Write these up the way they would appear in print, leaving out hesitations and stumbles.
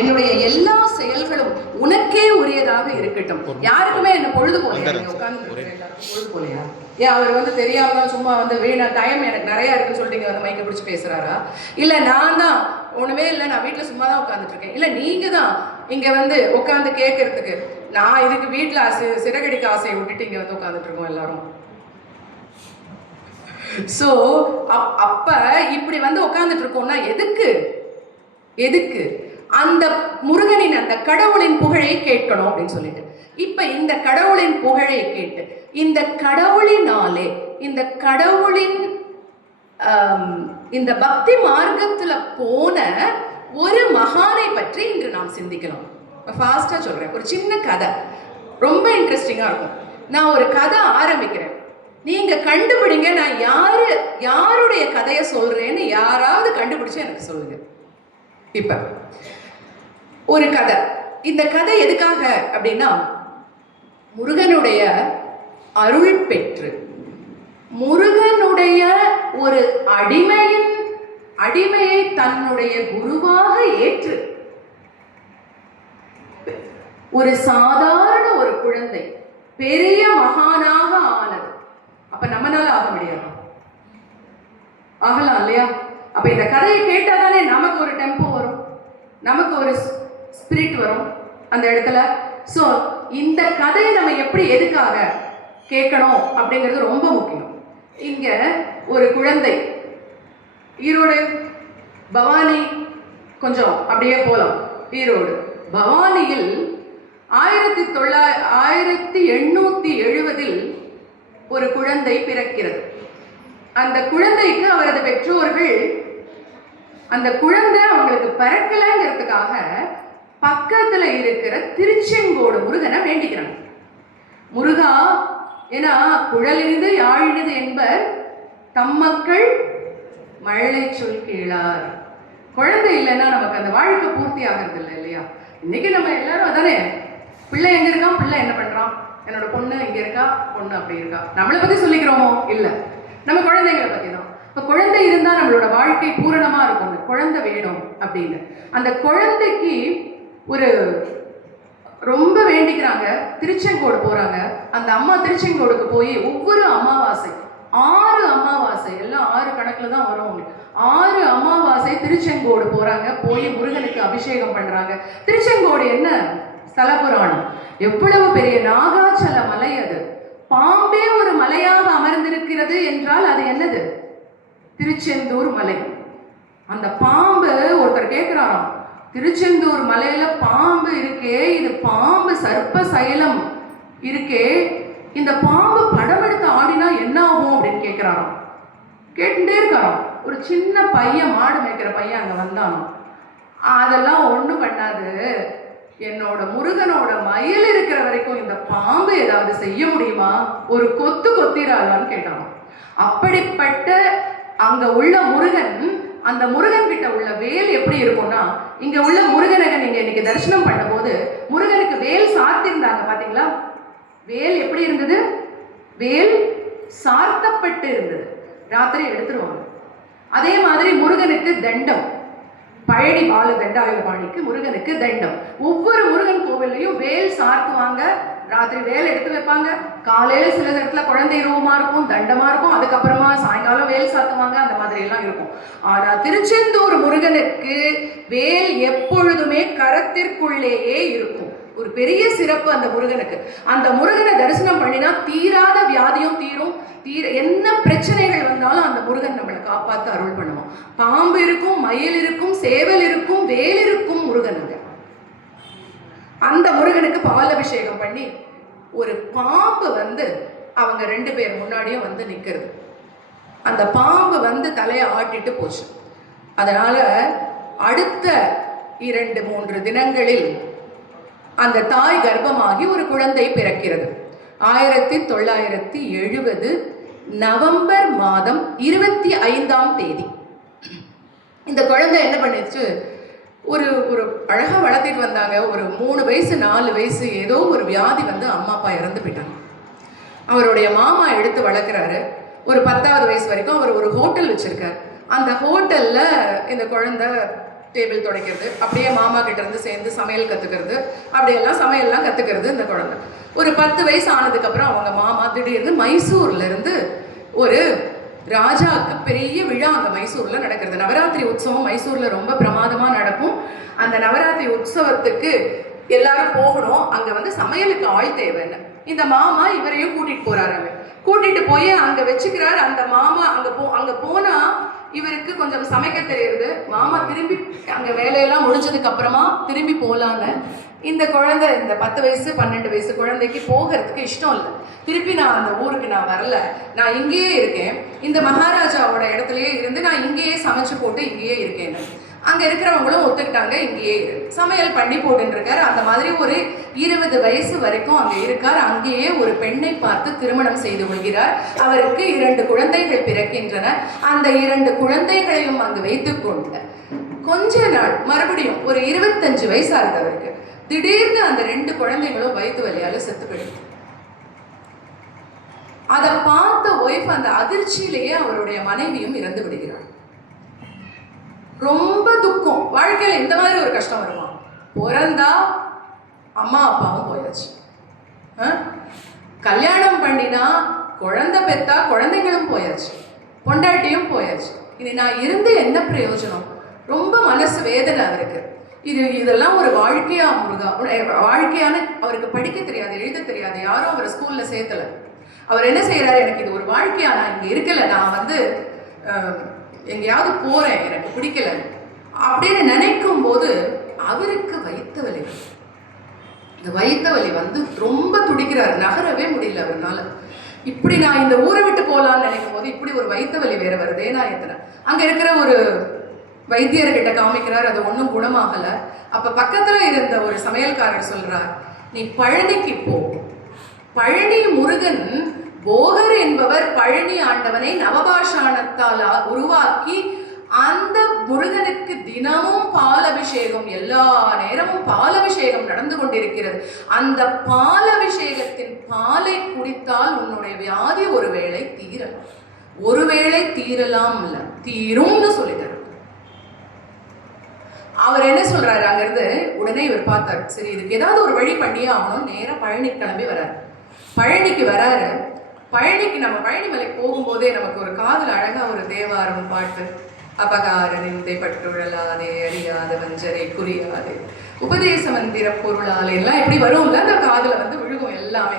என்னுடைய எல்லா செயல்களும் உனக்கே உரியதாக இருக்கட்டும். யாருக்குமே என்ன பொழுது போலையா? உட்கார்ந்து பொழுது போலையா? ஏன் அவர் தெரியாம சும்மா வேணா டைம் எனக்கு நிறைய இருக்குன்னு சொல்லிட்டு மைக்க பிடிச்சி பேசுறாரா? இல்ல நான் தான் ஒண்ணுமே இல்லை, நான் வீட்டுல சும்மா தான் உட்காந்துட்டு இருக்கேன். இல்ல நீங்க தான் இங்க உட்காந்து கேட்கறதுக்கு நான் இதுக்கு வீட்டுல சிறகடிக்க ஆசையை விட்டுட்டு இங்க உட்காந்துட்டு இருக்கோம் எல்லாரும். சோ அப்ப இப்படி உட்காந்துட்டு இருக்கோம்னா எதுக்கு அந்த முருகனின் அந்த கடவுளின் புகழை கேட்கணும் அப்படின்னு சொல்லிட்டு, இப்ப இந்த கடவுளின் புகழை கேட்டு இந்த கடவுளினாலே இந்த கடவுளின் இந்த பக்தி மார்க்கத்துல போன ஒரு மகானை பற்றி இன்று நாம் சிந்திக்கலாம். ஃபாஸ்டா சொல்றேன், ஒரு சின்ன கதை, ரொம்ப இன்ட்ரெஸ்டிங்கா இருக்கும். நான் ஒரு கதை ஆரம்பிக்கிறேன், நீங்க கண்டுபிடிங்க நான் யாருடைய கதையை சொல்றேன்னு யாராவது கண்டுபிடிச்சு எனக்கு சொல்லுங்க. இப்ப ஒரு கதை, இந்த கதை எதுக்காக அப்படின்னா, முருகனுடைய அருள் பெற்று முருகனுடைய ஒரு அடிமையை தன்னுடைய குருவாக ஏற்று ஒரு சாதாரண ஒரு குழந்தை பெரிய மகானாக ஆனது. அப்ப நம்மளால ஆக முடியாது, ஆகலாம் இல்லையா? அப்ப இந்த கதையை கேட்டாதானே நமக்கு ஒரு டெம்போ வரும், நமக்கு ஒரு ஸ்பிரிட் வரும் அந்த இடத்துல. ஸோ இந்த கதையை நம்ம எப்படி எதுக்காக கேட்கணும் அப்படிங்கிறது ரொம்ப முக்கியம். இங்க ஒரு குழந்தை, ஈரோடு பவானி, கொஞ்சம் அப்படியே போலாம். ஈரோடு பவானியில் 1870 ஒரு குழந்தை பிறக்கிறது. அந்த குழந்தைக்கு அவரது பெற்றோர்கள் அந்த குழந்தை அவங்களுக்கு பிறக்கலைங்கிறதுக்காக பக்கத்துல இருக்கிற திருச்செங்கோடு முருகனை வேண்டிக்கிறாங்க. முருகா, ஏன்னா குழலினிது யாழினிது என்பர் தம்மக்கள் மழலை சொல் கேளார். குழந்தை இல்லைன்னா நமக்கு அந்த வாழ்க்கை பூர்த்தி ஆகிறது இல்லை இல்லையா? இன்னைக்கு நம்ம எல்லாரும் அதானே, பிள்ளை எங்க இருக்கான், பிள்ளை என்ன பண்றான், என்னோட பொண்ணு இங்க இருக்கா, பொண்ணு அப்படி இருக்கா, நம்மளை பத்தி சொல்லிக்கிறோமோ? இல்ல, நம்ம குழந்தைங்களை பத்தி தான். இப்ப குழந்தை இருந்தா நம்மளோட வாழ்க்கை பூரணமா இருக்கும். குழந்தை வேணும் அப்படின்னு அந்த குழந்தைக்கு ஒரு ரொம்ப வேண்டிக்கிறாங்க. திருச்செங்கோடு போறாங்க. அந்த அம்மா திருச்செங்கோடுக்கு போய் ஒவ்வொரு அமாவாசை 6 அமாவாசை, எல்லாம் 6 கணக்குல தான் வரும். 6 அமாவாசை திருச்செங்கோடு போறாங்க. போய் முருகனுக்கு அபிஷேகம் பண்றாங்க. திருச்செங்கோடு என்ன ஸ்தல புராணம், எவ்வளவு பெரிய நாகாச்சல மலை அது. பாம்பே ஒரு மலையாக அமர்ந்திருக்கிறது என்றால் அது என்னது? திருச்செந்தூர் மலை. அந்த பாம்பு, ஒருத்தர் கேட்கிறாராம், திருச்செந்தூர் மலையில பாம்பு இருக்கே, இது பாம்பு சர்ப்ப சைலம் இருக்கே, இந்த பாம்பு படம் எடுத்து ஆடினா என்ன ஆகும் அப்படின்னு கேட்கிறாராம். கேட்டுட்டே இருக்காராம். ஒரு சின்ன பையன், மாடு மேய்க்கிற பையன் அங்க வந்தானோ, அதெல்லாம் ஒண்ணும் பண்ணாது, என்னோட முருகனோட மயில் இருக்கிற வரைக்கும் இந்த பாம்பு ஏதாவது செய்ய முடியுமா, ஒரு கொத்து கொத்திராளான்னு கேட்டான். அப்படிப்பட்ட அங்க உள்ள முருகன், அந்த முருகன் கிட்ட உள்ள வேல் எப்படி இருக்கும்னா, இங்க உள்ள முருகனை நீங்க இன்னைக்கு தரிசனம் பண்ண போது முருகனுக்கு வேல் சாத்திருந்தாங்க பாத்தீங்களா? வேல் எப்படி இருந்தது? வேல் சார்த்தப்பட்டு இருந்தது. ராத்திரி எடுத்துருவாங்க. அதே மாதிரி முருகனுக்கு தண்டம், பழனி பால தண்டாயுதபாணிக்கு முருகனுக்கு தண்டம். ஒவ்வொரு முருகன் கோவில்லையும் வேல் சார்த்துவாங்க. ராத்திரி வேல் எடுத்து வைப்பாங்க. காலையில சில இடத்துல குழந்தை ரூபமா இருக்கும், தண்டமா இருக்கும். அதுக்கப்புறமா சாயங்காலம் வேல் சாத்துவாங்க. அந்த மாதிரி எல்லாம் இருக்கும். ஆனா திருச்செந்தூர் முருகனுக்கு வேல் எப்பொழுதுமே கரத்திற்குள்ளேயே இருக்கும். ஒரு பெரிய சிறப்பு அந்த முருகனுக்கு. அந்த முருகனை தரிசனம் பண்ணினா தீராத வியாதியும் தீரும். என்ன பிரச்சனைகள் வந்தாலும் அந்த முருகன் நம்மளை காப்பாத்து அருள் பண்ணுவோம். பாம்பு இருக்கும், மயில் இருக்கும், சேவல் இருக்கும், வேல் இருக்கும், முருகன். அந்த முருகனுக்கு பாலாபிஷேகம் பண்ணி ஒரு பாம்பு அவங்க 2 பேர் முன்னாடியும் நிக்கிறது. அந்த பாம்பு தலையை ஆட்டிட்டு போச்சு. அதனால அடுத்த 2-3 தினங்களில் அந்த தாய் கர்ப்பமாகி ஒரு குழந்தை பிறக்கிறது. 1970 நவம்பர் மாதம் 25ஆம் தேதி இந்த குழந்தை என்ன பண்ணிடுச்சு, ஒரு அழகா வளர்த்திட்டு வந்தாங்க. ஒரு 3 வயசு 4 வயசு ஏதோ ஒரு வியாதி அம்மா அப்பா இறந்து போயிட்டாங்க. அவருடைய மாமா எடுத்து வளர்க்குறாரு. ஒரு 10வது வயசு வரைக்கும் அவர் ஒரு ஹோட்டல் வச்சிருக்காரு. அந்த ஹோட்டல்ல இந்த குழந்தை டேபிள் துடைக்கிறது, அப்படியே மாமா கிட்ட இருந்து சேர்ந்து சமையல் கற்றுக்கிறது, அப்படியெல்லாம் சமையல்லாம் கற்றுக்கிறது இந்த குழந்தை. ஒரு 10 வயசு ஆனதுக்கப்புறம் அவங்க மாமா திடீர்னு மைசூர்லேருந்து ஒரு ராஜாவுக்கு பெரிய விழா அங்கே மைசூரில் நடக்கிறது. நவராத்திரி உற்சவம் மைசூரில் ரொம்ப பிரமாதமாக நடக்கும். அந்த நவராத்திரி உற்சவத்துக்கு எல்லாரும் போகணும், அங்கே வந்து சமையலுக்கு ஆள் தேவைன்னு இந்த மாமா இவரையும் கூட்டிகிட்டு போகிறாரு. கூட்டிகிட்டு போய் அங்கே வச்சுக்கிறார். அந்த மாமா அங்கே போனால் இவருக்கு கொஞ்சம் சமைக்க தெரியுது. மாமா திரும்பி அங்கே வேலையெல்லாம் முடிஞ்சதுக்கு அப்புறமா திரும்பி போகலான்னு இந்த குழந்தை, இந்த 10 வயசு 12 வயசு குழந்தைக்கு போகிறதுக்கு இஷ்டம் இல்லை. திருப்பி நான் அந்த ஊருக்கு நான் வரல, நான் இங்கேயே இருக்கேன், இந்த மகாராஜாவோட இடத்துலயே இருந்து நான் இங்கேயே சமைச்சு போட்டு இங்கேயே இருக்கேன். அங்கே இருக்கிறவங்களும் ஒத்துக்கிட்டாங்க, இங்கேயே சமையல் பண்ணி போட்டுருக்காரு. அந்த மாதிரி ஒரு 20 வயசு வரைக்கும் அங்கே இருக்கார். அங்கேயே ஒரு பெண்ணை பார்த்து திருமணம் செய்து கொள்கிறார். அவருக்கு 2 குழந்தைகள் பிறக்கின்றன. அந்த 2 குழந்தைகளையும் அங்கு வைத்துக்கொண்டு கொஞ்ச நாள் மறுபடியும் ஒரு 25 வயசாகுது அவருக்கு. திடீர்னு அந்த 2 குழந்தைகளும் வயிற்று வலியால செத்து போயிடும். அதை பார்த்த ஒய்ஃப் அந்த அதிர்ச்சியிலேயே அவருடைய மனைவியும் இறந்து விடுகிறார். ரொம்ப துக்கம். வாழ்க்கையில இந்த மாதிரி ஒரு கஷ்டம் வருமா? பிறந்தா அம்மா அப்பாவும் போயாச்சு, கல்யாணம் பண்ணினா குழந்தை பெத்தா குழந்தைங்களும் போயாச்சு, பொண்டாட்டியும் போயாச்சு. இது நான் இருந்து என்ன பிரயோஜனம்? ரொம்ப மனசு வேதனை அவருக்கு. இதெல்லாம் ஒரு வாழ்க்கையா முருகா? வாழ்க்கையான அவருக்கு படிக்க தெரியாது, எழுத தெரியாது, யாரும் அவரை ஸ்கூல்ல சேர்த்தல. அவர் என்ன செய்யறாரு, எனக்கு இது ஒரு வாழ்க்கையா, நான் இங்க இருக்கல, நான் வந்து எங்கேயாவது போறேன், எனக்கு பிடிக்கல அப்படின்னு நினைக்கும் போது அவருக்கு வயிற்று வலி. இந்த வயிற்று வலி வந்து ரொம்ப துடிக்கிறாரு, நகரவே முடியல அவர்னால. இப்படி நான் இந்த ஊரை விட்டு போகலான்னு நினைக்கும் போது இப்படி ஒரு வயிற்று வலி வேற வருதே. நான் எத்தனை அங்க இருக்கிற ஒரு வைத்தியர்கிட்ட காமிக்கிறார், அது ஒன்றும் குணமாகல. அப்ப பக்கத்துல இருந்த ஒரு சமையல்காரர் சொல்றார், நீ பழனிக்கு போ, பழனி முருகன் போகர் என்பவர் பழனி ஆண்டவனை நவபாஷாணத்தால் உருவாக்கி அந்த முருகனுக்கு தினமும் பாலபிஷேகம், எல்லா நேரமும் பாலபிஷேகம் நடந்து கொண்டிருக்கிறது. அந்த பாலபிஷேகத்தின் பாலை குடித்தால் உன்னுடைய வியாதி ஒருவேளை தீரலாம், ஒருவேளை தீரலாம் இல்ல தீரும்னு சொல்லிட்டார். அவர் என்ன சொல்றாரு, அங்கிருந்து உடனே இவர் பார்த்தார், சரி இதுக்கு ஏதாவது ஒரு வழி பண்ணியே ஆகணும். நேரம் பழனி கிளம்பி வராரு. பழனிக்கு வராரு. பழனிக்கு நம்ம பழனி மலைக்கு போகும்போதே நமக்கு ஒரு காதுல அழகா ஒரு தேவாரம் பாட்டு, அபகார நிந்தை பற்றுழலாதே அறியாத வஞ்சரை குறியாதே உபதேச மந்திர பொருளாலே எல்லாம் எப்படி வரும்ல, அந்த காதுல வந்து விழுகும் எல்லாமே.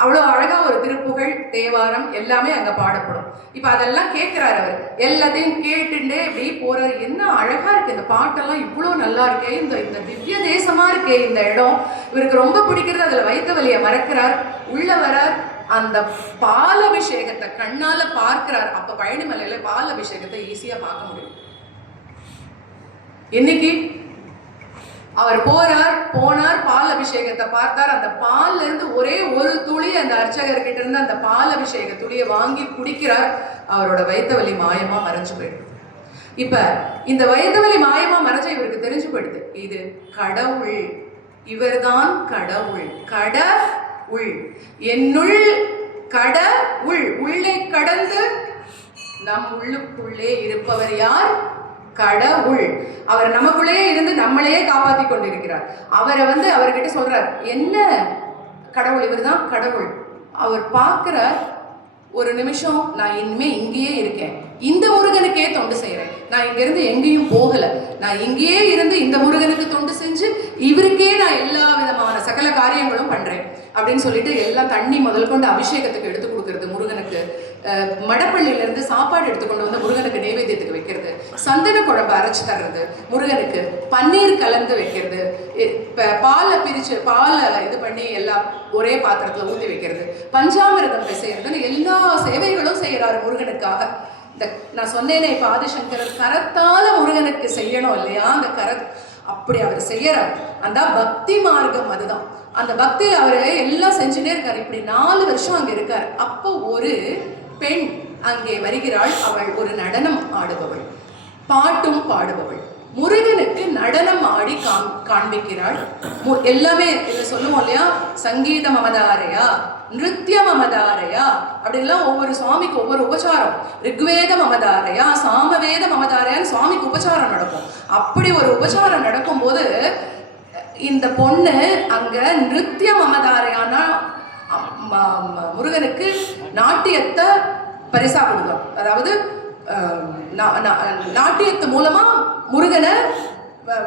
அவ்வளோ அழகா ஒரு திருப்புகழ் தேவாரம் எல்லாமே அங்க பாடப்படும். இப்ப அதெல்லாம் கேட்கிறாரு அவர். எல்லாத்தையும் கேட்டுட்டே இப்படி போறாரு. என்ன அழகா இருக்கு இந்த பாட்டெல்லாம், இவ்வளோ நல்லா இருக்கே, இந்த இந்த திவ்ய தேசமா இருக்கே இந்த இடம். இவருக்கு ரொம்ப பிடிக்கிறது. அதுல வயிற்று வலியை மறக்கிறார். உள்ள வரார். அந்த பாலபிஷேகத்தை கண்ணால பார்க்கிறார். அப்ப பழனிமலையில பாலபிஷேகத்தை ஈஸியா பார்க்க முடியும். இன்னைக்கு அவர் போனார், பால் அபிஷேகத்தை பார்த்தார். அந்த பால்ல இருந்து ஒரே ஒரு துளி அந்த அர்ச்சகர்கிட்ட இருந்து அந்த பால் அபிஷேக துளியை வாங்கி குடிக்கிறார். அவரோட வயிற்று வலி மாயமா மறைஞ்சு போயிடுது. இப்ப இந்த வயிற்று வலி மாயமா மறைஞ்ச இவருக்கு தெரிஞ்சு போயிடுது, இது கடவுள், இவர்தான் கடவுள். கடவுள் என்னுள், கடவுள் உள்ளே கடந்து நம் உள்ளுக்குள்ளே இருப்பவர் யார்? கடவுள். அவர் நமக்குள்ளேயே இருந்து நம்மளையே காப்பாற்றி கொண்டிருக்கிறார். அவரை வந்து அவர்கிட்ட சொல்றார், என்ன கடவுள்? இவர் தான் கடவுள். அவர் பார்க்கிற ஒரு நிமிஷம், நான் இனிமே இங்கேயே இருக்கேன், இந்த முருகனுக்கே தொண்டு செய்யறேன், நான் இங்கிருந்து எங்கேயும் போகல, நான் இங்கேயே இருந்து இந்த முருகனுக்கு தொண்டு செஞ்சு இவருக்கே நான் எல்லா விதமான சகல காரியங்களும் பண்றேன் அப்படின்னு சொல்லிட்டு எல்லாம் தண்ணி முதல் கொண்டு அபிஷேகத்துக்கு எடுத்து கொடுக்கறது, முருகனுக்கு மடப்பள்ளியில இருந்து சாப்பாடு எடுத்துக்கொண்டு வந்து முருகனுக்கு நைவேத்தியத்துக்கு வைக்கிறது, சந்தன குழம்பு அரைச்சு தர்றது, முருகனுக்கு பன்னீர் கலந்து வைக்கிறது, பாலை பிரிச்சு பாலை இது பண்ணி எல்லாம் ஒரே பாத்திரத்துல ஊற்றி வைக்கிறது, பஞ்சாமிரதம் செய்யறதுன்னு எல்லா சேவைகளும் செய்யறாரு முருகனுக்காக. இந்த நான் சொன்னேனே இப்ப ஆதிசங்கரர் கரத்தால முருகனுக்கு செய்யணும் இல்லையா, அந்த அப்படி அவர் செய்யறார். அந்த பக்தி மார்க்கம் அதுதான். அந்த பக்தியில் அவர் எல்லாம் செஞ்சுட்டே இருக்காரு. இப்படி 4 வருஷம் அங்க இருக்காரு. அப்போ ஒரு பெண் அங்கே வருகிறாள். அவள் ஒரு நடனம் ஆடுபவள், பாட்டும் பாடுபவள். முருகனுக்கு நடனம் ஆடி காண்பிக்கிறாள். எல்லாமே இதை சொல்லுவோம் இல்லையா, சங்கீத மமதாரையா, நிருத்திய மமதாரையா அப்படின்லாம் ஒவ்வொரு சுவாமிக்கு ஒவ்வொரு உபச்சாரம். ரிக்வேத மமதாரையா, சாமவேத மமதாரையான்னு சுவாமிக்கு உபச்சாரம் நடக்கும். அப்படி ஒரு உபச்சாரம் நடக்கும் போது இந்த பொண்ணு அங்க நிருத்திய மமதாரையானா முருகனுக்கு நாட்டியத்தை பரிசா கொடுக்கும். அதாவது நாட்டியத்து மூலமா முருகனை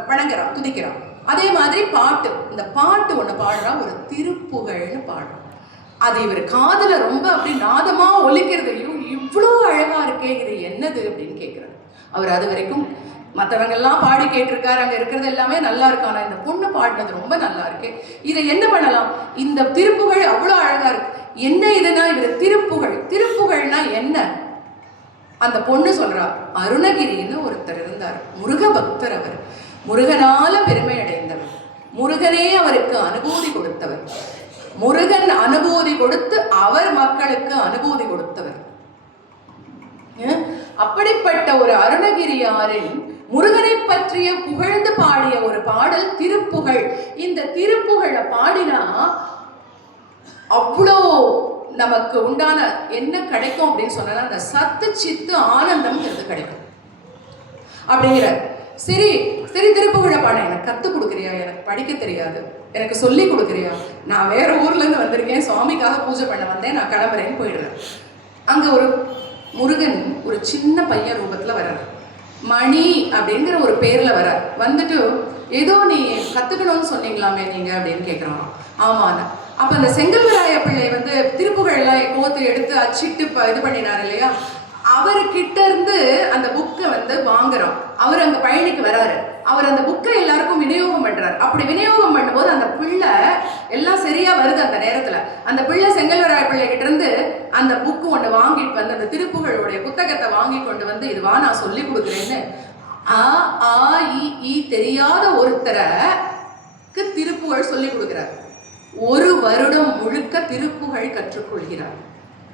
வணங்குறான், துதிக்கிறான். அதே மாதிரி பாட்டு, இந்த பாட்டு ஒண்ணு பாடுறான், ஒரு திருப்புகழ்னு பாடுறான். அது இவர் காதுல ரொம்ப அப்படி நாதமா ஒலிக்கிறதையும் இவ்வளோ அழகா இருக்கே, இது என்னது அப்படின்னு கேட்கிறார். அவர் அது வரைக்கும் மற்றவங்க எல்லாம் பாடி கேட்டிருக்காரு, அங்க இருக்கிறது எல்லாமே நல்லா இருக்கு, ஆனா இந்த பொண்ணு பாடினது ரொம்ப நல்லா இருக்கு, இதை என்ன பண்ணலாம், இந்த திருப்புகழ் அவ்வளோ அழகா இருக்கு, என்ன இதுனா இது திருப்புகழ். திருப்புகழ்னா என்ன? அந்த பொண்ணு சொல்றா, அருணகிரின்னு ஒருத்தர் இருந்தார், முருக பக்தர். அவர் முருகனால பெருமை அடைந்தவர், முருகனே அவருக்கு அனுபூதி கொடுத்தவர், முருகன் அனுபூதி கொடுத்து அவர் மக்களுக்கு அனுபூதி கொடுத்தவர். அப்படிப்பட்ட ஒரு அருணகிரியாரின் முருகனை பற்றிய புகழ்ந்து பாடிய ஒரு பாடல் திருப்புகழ். இந்த திருப்புகழை பாடினா அவ்வளோ நமக்கு உண்டான என்ன கிடைக்கும் அப்படின்னு சொன்னா, அந்த சத்து சித்து ஆனந்தம்ங்கிறது கிடைக்கும் அப்படிங்கிற. சரி சரி, திருப்புகழை பாட எனக்கு கற்றுக் கொடுக்குறியா, எனக்கு படிக்க தெரியாது, எனக்கு சொல்லி கொடுக்குறியா, நான் வேற ஊர்ல இருந்து வந்திருக்கேன், சுவாமிக்காக பூஜை பண்ண வந்தேன், நான் கிளம்புறேன்னு போயிடுறேன். அங்க ஒரு முருகன் ஒரு சின்ன பையன் ரூபத்துல வர்றார், மணி அப்படிங்கிற ஒரு பேர்ல வர்றார். வந்துட்டு ஏதோ நீ கத்துக்கணும்னு சொன்னீங்களாமே நீங்க அப்படின்னு கேட்கிறான். ஆமாண்ணா. அப்ப அந்த செங்கல்வராய பிள்ளை வந்து திருப்புகழ் எல்லாம் கோத்து எடுத்து அச்சிட்டு இது பண்ணினார் இல்லையா, அவர்கிட்ட இருந்து அந்த புக்கை வந்து வாங்குறோம். அவர் அங்க பயணிக்கு வராரு, அவர் அந்த புக்கை எல்லாருக்கும் விநியோகம் பண்றாரு. அப்படி விநியோகம் பண்ணும்போது அந்த பிள்ளை எல்லாம் சரியா வருது. அந்த நேரத்துல அந்த பிள்ளை செங்கல்வராய பிள்ளை கிட்ட இருந்து அந்த புக்கு ஒண்ணு வாங்கிட்டு வந்து, அந்த திருப்புகளுடைய புத்தகத்தை வாங்கி கொண்டு வந்து, இதுவா நான் சொல்லி கொடுக்குறேன்னு தெரியாத ஒருத்தருக்கு திருப்புகழ் சொல்லி கொடுக்கிறார். ஒரு வருடம் முழுக்க திருப்புகழ் கற்றுக்கொள்கிறார்.